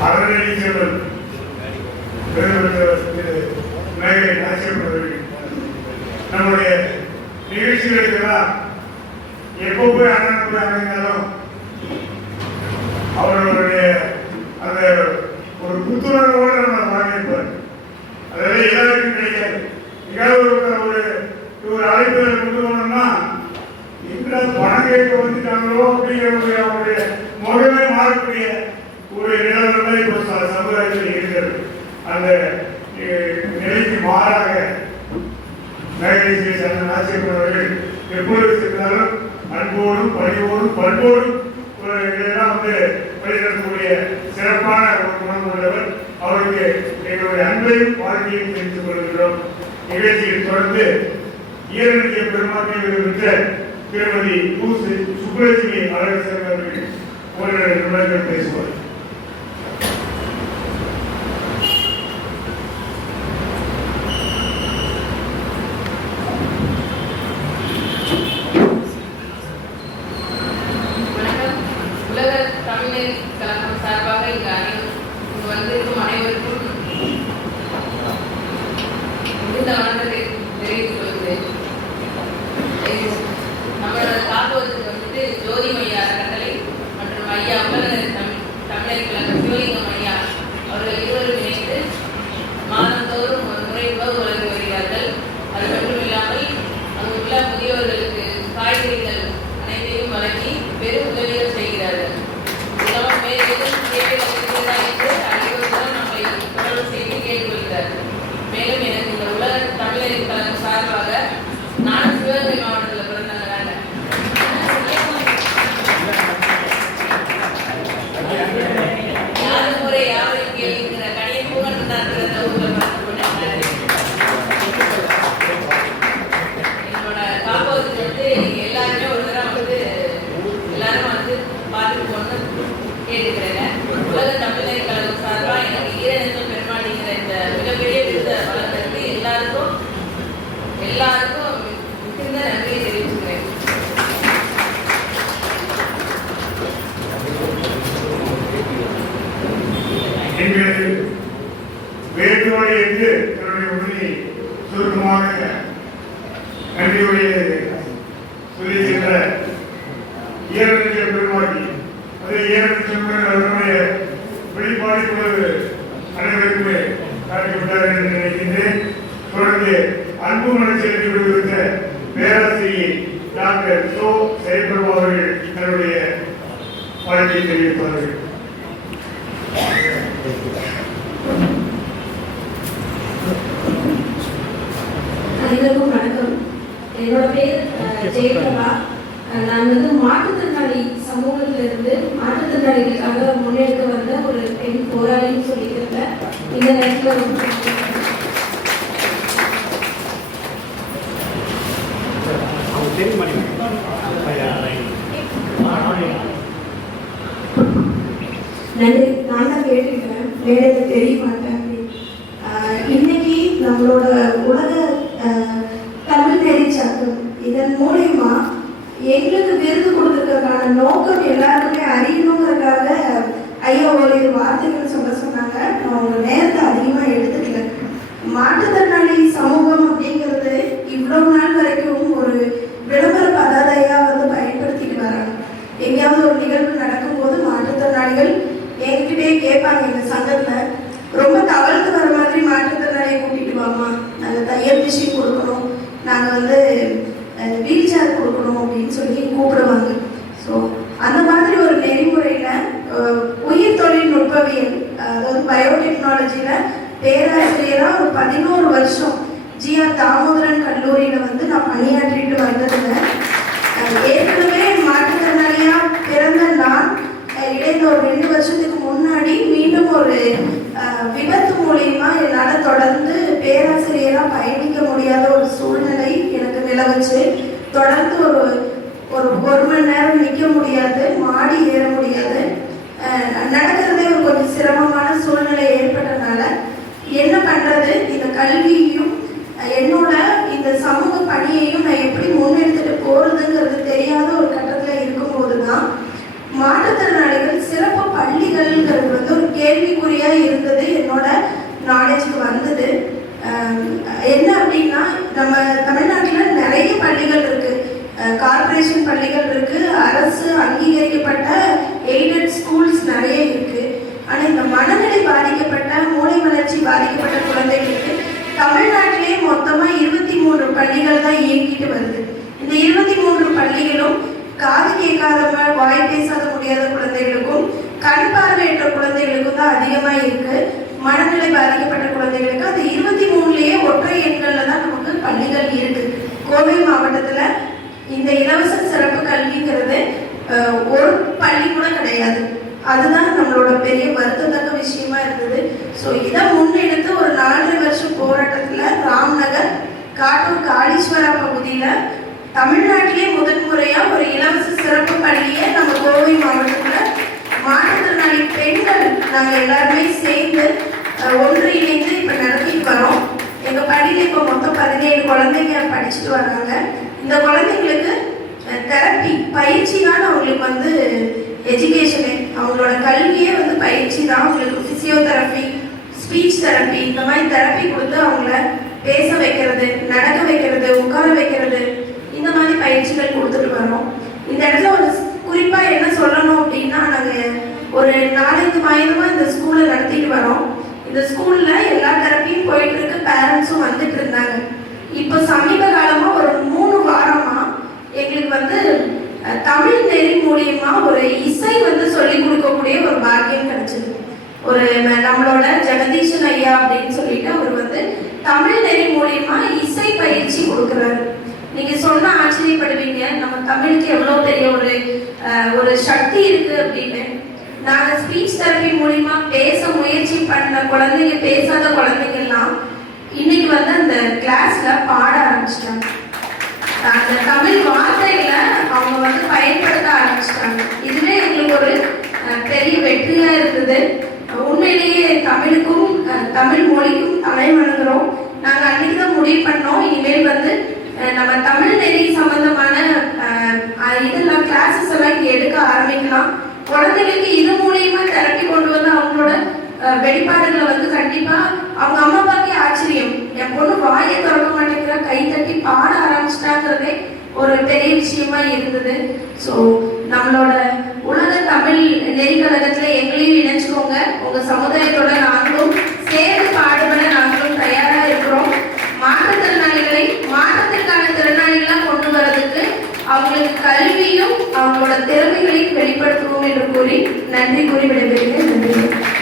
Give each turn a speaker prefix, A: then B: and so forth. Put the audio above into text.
A: அறநெறி நம்முடைய நிகழ்ச்சிகளுக்கெல்லாம் எப்போ போய் அண்ணன் போய் அமைந்தாலும் அவர்களுடைய அந்த ஒரு புத்துணர்வோடு நம்ம வரவேற்பார் அதெல்லாம் எல்லாருக்கும் கிடைக்காது எங்கேயாவது ஒரு ஒரு அழைப்பு கொண்டு போனோம்னா என்ன பணம் கேட்க வந்துட்டாங்களோ அப்படிங்கிற அவருடைய முகமே மாறக்கூடிய ஒரு நிலவரம் இப்போ சமுதாயத்தில் இருக்கிறது. அந்த நிலைக்கு மாறாக மேகேஸ்வரி சரண் ஆசிரியர்கள் எப்பொழுது சென்றாலும் அன்போடும் பணிவோடும் பண்போடும் இதெல்லாம் வந்து வழிநடத்தக்கூடிய சிறப்பான ஒரு குணம் உள்ளவர் அவருக்கு எங்களுடைய அன்பையும் வாழ்க்கையும் தெரிவித்துக் கொள்கிறோம் நிகழ்ச்சியில் தொடர்ந்து ஈரநிதிய பெருமாற்றை பெற்ற திருமதி பூசு சு- சுப்புலட்சுமி அழகர் அவர்கள் ஒரு நிமிடங்கள் பேசுவார்.
B: really
A: எங்கள் வேண்டுகோளை என்று என்னுடைய உறுதியை சுருக்கமாக நன்றியுடைய சொல்லி சென்ற ஈரநிலை பெருமாட்டி அது ஈரநிலை அதனுடைய வெளிப்பாடு இப்பொழுது அனைவருக்குமே காட்டப்பட்டார் என்று நினைக்கின்றேன். தொடர்ந்து அன்பு மன விடுவித்த பேராசிரியை டாக்டர் சோ செயல்படுபவர்கள் தன்னுடைய வாழ்க்கையை தெரிவிப்பார்கள்.
C: அனைவருக்கும் வணக்கம். என்னோட பேர் ஜெயபிரபா. நான் வந்து மாற்றுத்திறனாளி சமூகத்திலிருந்து மாற்றுத்திறனாளிகளுக்காக முன்னெடுக்க வந்த ஒரு பெண் போராளின்னு சொல்லிக்கிறத இந்த நேரத்தில் ரொம்ப சந்தோஷம். நன்றி நான் தான் வேலைக்கு தெரிய மாட்டேன் இன்னைக்கு நம்மளோட உலக தமிழ் நெறிச்சாக்கம் இதன் மூலியமா எங்களுக்கு விருது கொடுத்துருக்கிறதுக்கான நோக்கம் எல்லாருக்குமே அறியணுங்கிறதுக்காக ஐயா ஒரு வார்த்தைகள் சொல்ல சொன்னாங்க. நான் உங்க நேரத்தை அதிகமாக எடுத்துக்கல. மாற்றுத்திறனாளி சமூகம் அப்படிங்கிறது இவ்வளோ நாள் நாங்கள் வந்து வீல் சேர் கொடுக்கணும் அப்படின்னு சொல்லி கூப்பிடுவாங்க. ஸோ அந்த மாதிரி ஒரு நெறிமுறையில் உயிர் தொழில்நுட்பவியல் அதாவது பயோடெக்னாலஜியில் பேராசிரியராக ஒரு பதினோரு வருஷம் ஜிஆர் தாமோதரன் கல்லூரியில் வந்து நான் பணியாற்றிட்டு வந்திருந்தேன் ஏற்கனவே மாற்றுத்திறனாளியாக பிறந்த நான் இடைந்த ஒரு ரெண்டு வருஷத்துக்கு முன்னாடி மீண்டும் ஒரு விபத்து மூலியமாக என்னால் தொடர்ந்து பேராசிரியராக பயணிக்க முடியாத ஒரு சூழ்நிலை நில வச்சு தொடர்ந்து ஒரு ஒரு ஒரு மணி நேரம் நிற்க முடியாது மாடி ஏற முடியாது. நடக்கிறதே ஒரு கொஞ்சம் சிரமமான சூழ்நிலை ஏற்பட்டனால என்ன பண்ணுறது இந்த கல்வியையும் என்னோட இந்த சமூக பணியையும் நான் எப்படி முன்னெடுத்துட்டு போகிறதுங்கிறது தெரியாத ஒரு கட்டத்தில் இருக்கும்போது தான் மாற்றுத்திறனாளிகள் சிறப்பு பள்ளிகள்ங்கிறது வந்து ஒரு கேள்விக்குறியாக இருந்தது என்னோட நாலேஜுக்கு வந்தது. என்ன அப்படின்னா நம்ம தமிழ்நாட்டில் நிறைய பள்ளிகள் இருக்கு. கார்பரேஷன் பள்ளிகள் இருக்கு. அரசு அங்கீகரிக்கப்பட்ட எய்டட் ஸ்கூல்ஸ் நிறைய இருக்கு. ஆனால் இந்த மனநிலை பாதிக்கப்பட்ட மூளை வளர்ச்சி பாதிக்கப்பட்ட குழந்தைகளுக்கு தமிழ்நாட்டிலே மொத்தமாக இருபத்தி மூன்று பள்ளிகள் தான் இயங்கிட்டு வருது. இந்த இருபத்தி மூன்று பள்ளிகளும் காது கேட்காதவங்க வாய் பேசாத முடியாத குழந்தைகளுக்கும் கண் பார்வையற்ற குழந்தைகளுக்கும் தான் அதிகமாக இருக்கு. மனநிலை பாதிக்கப்பட்ட குழந்தைகளுக்கு அந்த இருபத்தி மூணுலேயே ஒற்றை எண்களில் தான் நமக்கு பள்ளிகள் இருக்குது கோவை மாவட்டத்துல இந்த இலவச சிறப்பு கல்விங்கிறது ஒரு பள்ளி கூட கிடையாது. அதுதான் நம்மளோட பெரிய வருத்தத்தக்க விஷயமா இருந்தது. ஸோ இதை முன்னெடுத்து ஒரு நாலரை வருஷம் போராட்டத்தில் ராம்நகர் காட்டூர் காளீஸ்வரா பகுதியில் தமிழ்நாட்டிலே முதன்முறையாக ஒரு இலவச சிறப்பு பள்ளியை நம்ம கோவை மாவட்டத்தில் மாற்றுத்திறனாளி பெண்கள் நாங்கள் எல்லாருமே சேர்ந்து அஹ், ஒன்று இணைந்து நடத்திட்டு வரோம். எங்கள் பள்ளியில் இப்போ மொத்தம் பதினேழு குழந்தைங்க படிச்சுட்டு வராங்க இந்த குழந்தைங்களுக்கு தெரப்பி பயிற்சி தான் அவங்களுக்கு வந்து எஜுகேஷனு அவங்களோட கல்வியே வந்து பயிற்சி தான் அவங்களுக்கு ஃபிசியோதெரப்பி ஸ்பீச் தெரப்பி இந்த மாதிரி தெரப்பி கொடுத்து அவங்கள பேச வைக்கிறது நடக்க வைக்கிறது உட்கார வைக்கிறது இந்த மாதிரி பயிற்சிகள் கொடுத்துட்டு வரோம் இந்த இடத்துல ஒரு குறிப்பாக என்ன சொல்லணும் அப்படின்னா நாங்கள் ஒரு நாலஞ்சு மாதமா இந்த ஸ்கூலை நடத்திட்டு வரோம் இந்த ஸ்கூலில் எல்லா போயிட்டு இருக்கு பேரண்ட்ஸும் வந்துட்டு இருந்தாங்க. இப்போ சமீப காலமா ஒரு மூணு வாரமா எங்களுக்கு வந்து தமிழ் நெறி மூலியமா ஒரு இசை வந்து சொல்லி கொடுக்கக்கூடிய ஒரு பாக்கியம் கிடைச்சது. ஒரு நம்மளோட ஜெகதீஷன் ஐயா அப்படின்னு சொல்லிட்டு அவர் வந்து தமிழ் நெறி மூலியமா இசை பயிற்சி கொடுக்குறாரு. நீங்க சொன்னா ஆச்சரியப்படுவீங்க நம்ம தமிழுக்கு எவ்வளவு பெரிய ஒரு ஒரு சக்தி இருக்கு அப்படின்னு. நாங்க ஸ்பீச் தெரப்பி மூலியமா பேச முயற்சி பண்ண குழந்தைங்க பேசாத குழந்தைங்க எல்லாம் இன்னைக்கு வந்து அந்த கிளாஸ்ல பாட ஆரம்பிச்சிட்டாங்க. அந்த தமிழ் வார்த்தைகளை அவங்க வந்து பயன்படுத்த ஆரம்பிச்சிட்டாங்க. இதுவே எங்களுக்கு ஒரு பெரிய வெற்றியா இருந்தது. உண்மையிலேயே தமிழுக்கும் தமிழ் மொழிக்கும் தலை வணங்குறோம். நாங்க அன்னைக்கு தான் முடிவு பண்ணோம். இனிமேல் வந்து நம்ம தமிழ் நெறி சம்பந்தமான இதெல்லாம் கிளாஸஸ் எல்லாம் எடுக்க ஆரம்பிக்கலாம். குழந்தைகளுக்கு இது மூலியமா திரட்டி கொண்டு வந்து அவங்களோட வெளிப்பாடுகளை வந்து கண்டிப்பா அவங்க அம்மா அப்பாக்கே ஆச்சரியம். என் பொண்ணு வாயை திறக்க மாட்டேங்கிற கை தட்டி பாட ஆரம்பிச்சிட்டாங்கிறதே ஒரு பெரிய விஷயமா இருந்தது. ஸோ நம்மளோட உலக தமிழ் நெறிக்கழகத்துல எங்களையும் இணைச்சுக்கோங்க. உங்க சமுதாயத்தோட நாங்களும் சேர்ந்து பாடுபட நாங்களும் தயாரா இருக்கிறோம். மாற்றுத்திறனாளிகளை மாற்றத்திற்கான திறனாளிகளா கொண்டு வரதுக்கு அவங்களுக்கு கல்வி அவங்களோட திறமைகளை வெளிப்படுத்துவோம் என்று கூறி நன்றி கூறி விடைபெறுகிறேன். நன்றி.